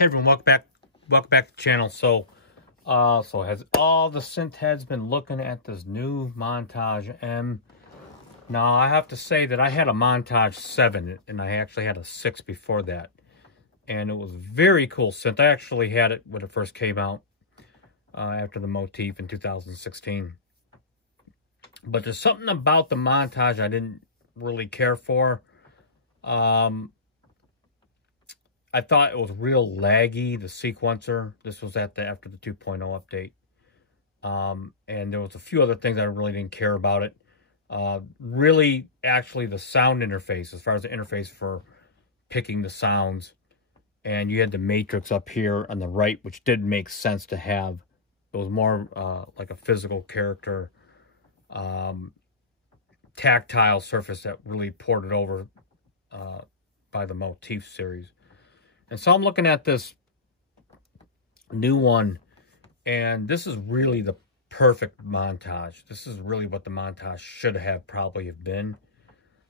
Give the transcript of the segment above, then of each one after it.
Hey everyone, welcome back to the channel. So has all the synth heads been looking at this new Montage M? Now I have to say that I had a Montage 7 and I actually had a 6 before that, and it was very cool synth. I actually had it when it first came out after the Motif in 2016. But there's something about the Montage I didn't really care for. I thought it was real laggy, the sequencer. This was after the 2.0 update. And there was a few other things I really didn't care about it. Really, actually, the sound interface, as far as the interface for picking the sounds. And you had the matrix up here on the right, which did make sense to have. It was more like a physical character, tactile surface that really ported over by the Motif series. And so I'm looking at this new one, and this is really the perfect Montage. This is really what the Montage should have been.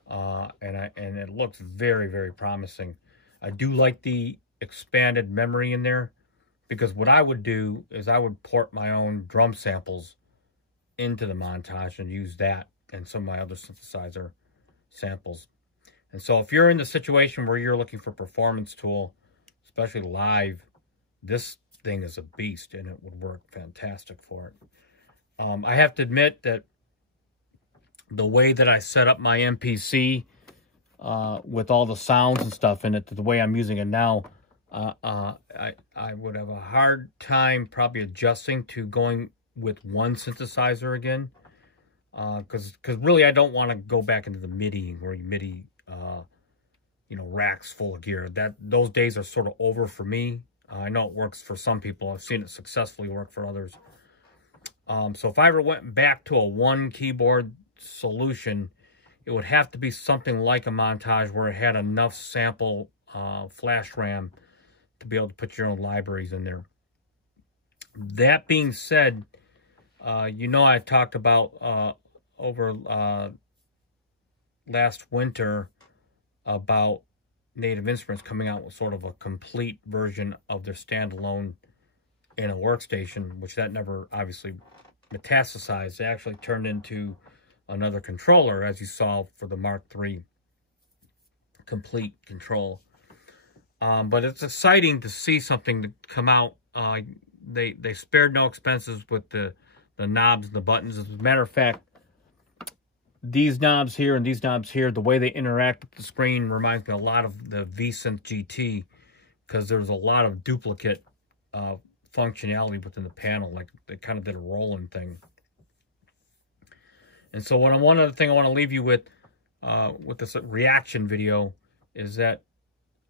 And it looks very, very promising. I do like the expanded memory in there, because what I would do is I would port my own drum samples into the Montage and use that and some of my other synthesizer samples. And so if you're in the situation where you're looking for a performance tool, especially live, this thing is a beast, and it would work fantastic for it. I have to admit that the way that I set up my MPC with all the sounds and stuff in it, the way I'm using it now, I would have a hard time probably adjusting to going with one synthesizer again, because really I don't want to go back into the MIDI, where you MIDI racks full of gear. Those days are sort of over for me. I know it works for some people. I've seen it successfully work for others. So if I ever went back to a one keyboard solution, it would have to be something like a Montage, where it had enough sample flash RAM to be able to put your own libraries in there. That being said, I talked about over last winter about Native Instruments coming out with sort of a complete version of their standalone in a workstation, which that never obviously metastasized. It actually turned into another controller, as you saw for the Mark III complete control. But it's exciting to see something to come out. They spared no expenses with the knobs and the buttons. As a matter of fact, these knobs here and these knobs here, the way they interact with the screen reminds me a lot of the V-Synth GT, because there's a lot of duplicate functionality within the panel. Like, they kind of did a rolling thing. And so one other thing I want to leave you with this reaction video is that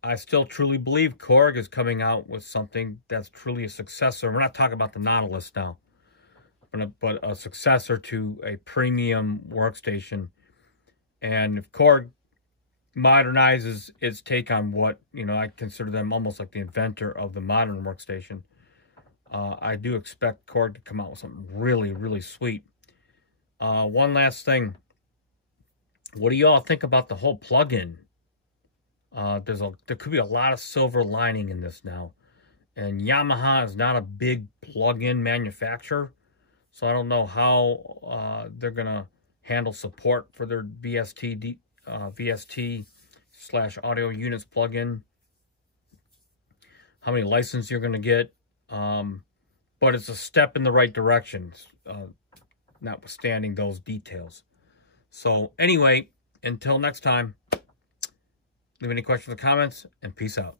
I still truly believe Korg is coming out with something that's truly a successor. We're not talking about the Nautilus now, but a successor to a premium workstation. And if Korg modernizes its take on what, I consider them almost like the inventor of the modern workstation, I do expect Korg to come out with something really, really sweet. One last thing. What do you all think about the whole plug-in? There could be a lot of silver lining in this now. And Yamaha is not a big plug-in manufacturer, so I don't know how they're going to handle support for their VST/audio units plugin. How many licenses you're going to get. But it's a step in the right direction, notwithstanding those details. So anyway, until next time, leave any questions in the comments, and peace out.